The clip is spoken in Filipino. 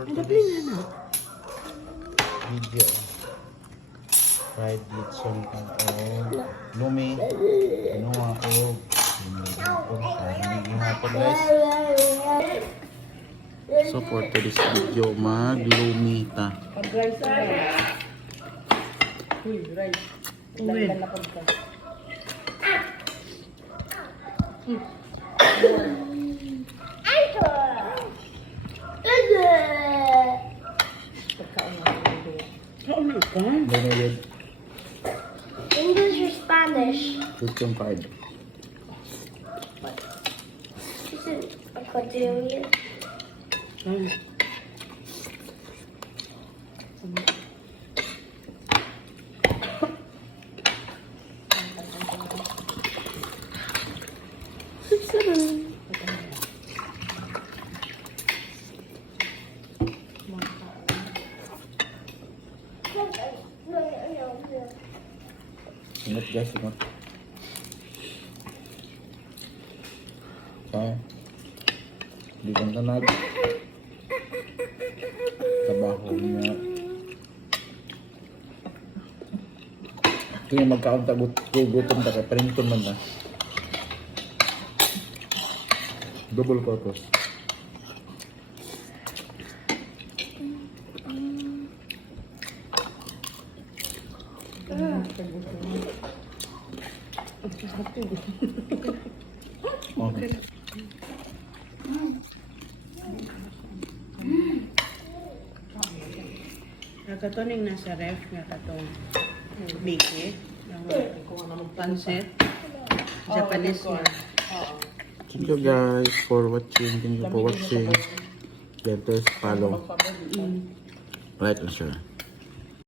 for today's video. Fried lechon o lumi. Ano nga o hapon guys. So for today's video, maglumi ta. Uy, rice. Uy. Limited English or Spanish? lechon fried. Is it a quadrillion? Ingat guys, ingat. So, di kang tanag. Trabaho niya. Ito yung magkaon gutom ta kay parington man na. Double purpose. Okay. Nakatuning nasa ref, nakatong bake, pansit, Japanese na. Thank you guys for watching. Thank you for watching. Let us follow, like and share.